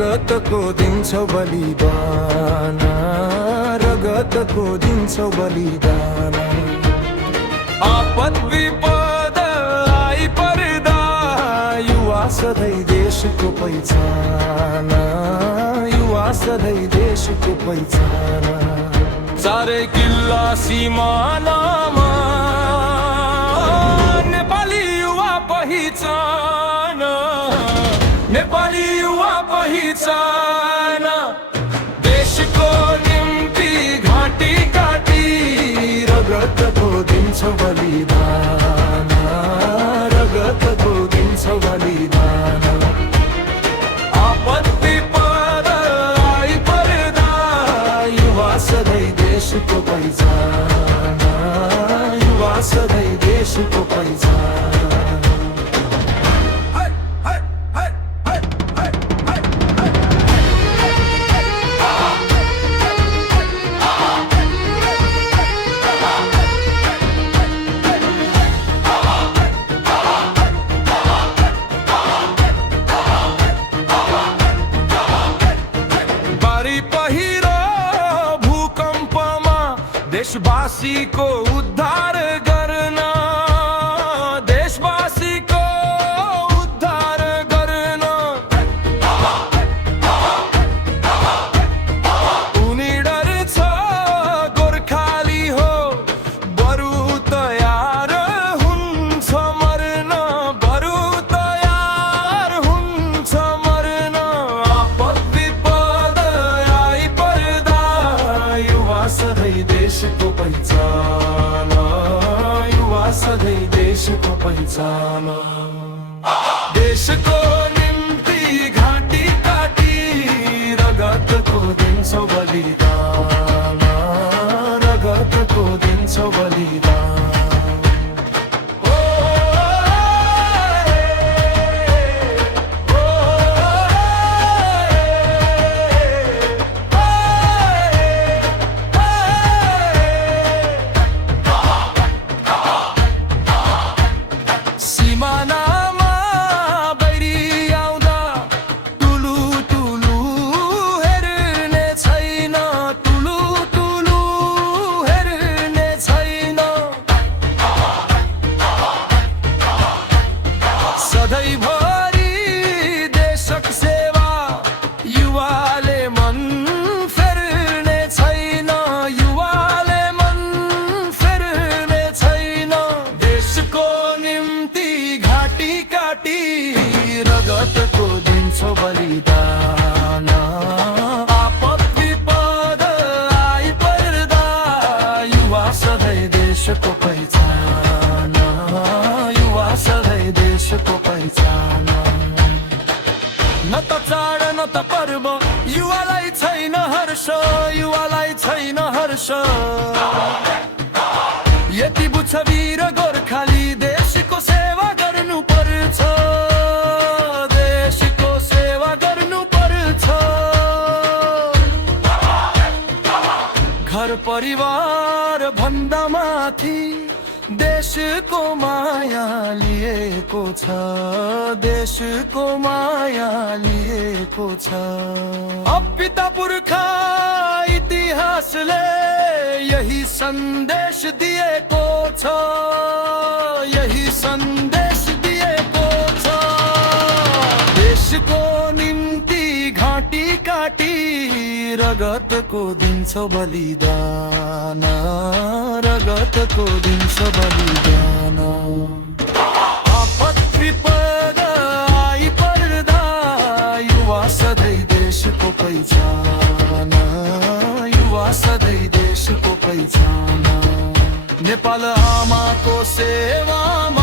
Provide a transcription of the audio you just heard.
रगतको दिन्छौ बलिदान, रगतको दिन्छौ बलिदान। आपद विपद आई पर्दा युवा सधैँ देशको पहिचान, युवा सधैँ देशको पहिचान। चारै किल्ला सिमानामा नेपाली युवा पहिचान, नेपाली युवा पहिचान। देशको निम्ति घाँटी काटी रगतको दिन्छौ बलिदान, रगतको दिन्छौ बलिदान। आपद विपद आई पर्दा युवा सधैँ देशको पहिचान, युवा सधैँ देशको पहिचान। देशवासीको उद्धार गर्न, देशवासीको उद्धार गर्न। उनी डर्छ गोर्खाली हो, बरु तयार हुन्छ मर्न, बरु तयार हुन्छ मर्न। आपद विपद आई पर्दा युवा सधैँ देशको पहिचान, युवा सधैँ देशको पहिचान। देशको निम्ति घाँटी काटी रगतको दिन्छौ बलिदान, रगतको दिन्छौ बलिदान। सिमानामा बैरी आउँदा टुलु टुलु हेर्ने छैन, टुलु टुलु हेर्ने छैन। सधैँभरि देशक सेवा युवाले मन फेर्ने छैन, युवाले मन फेर्ने छैन। देशको निम्ति घाँटी काटी रगतको दिन्छौ बलिदान। आपद विपद आई पर्दा युवा सधैँ देशको पहिचान, युवा सधैँ देशको पहिचान। न त चाड न त पर्व युवालाई छैन हर्ष, युवालाई छैन हर्ष। यति बुझ्छ वीर गोर्खाली देशको सेवा गर्नु पर्छ, देशको सेवा गर्नु पर्छ। घर परिवार भन्दा माथि देशको माया लिएको छ, देशको माया लिएको छ। अब पिता पुर्खा इतिहासले यही सन्देश दिएको छ, यही सन्देश दिएको छ। देशको निम्ति घाँटी काटी रगतको दिन्छौ बलिदान, रगतको दिन्छौ बलिदान। आपद विपद आई पर्दा युवा सधैँ देशको पहिचान, युवा सधैँ देशको पहिचान। नेपाल आमाको सेवामा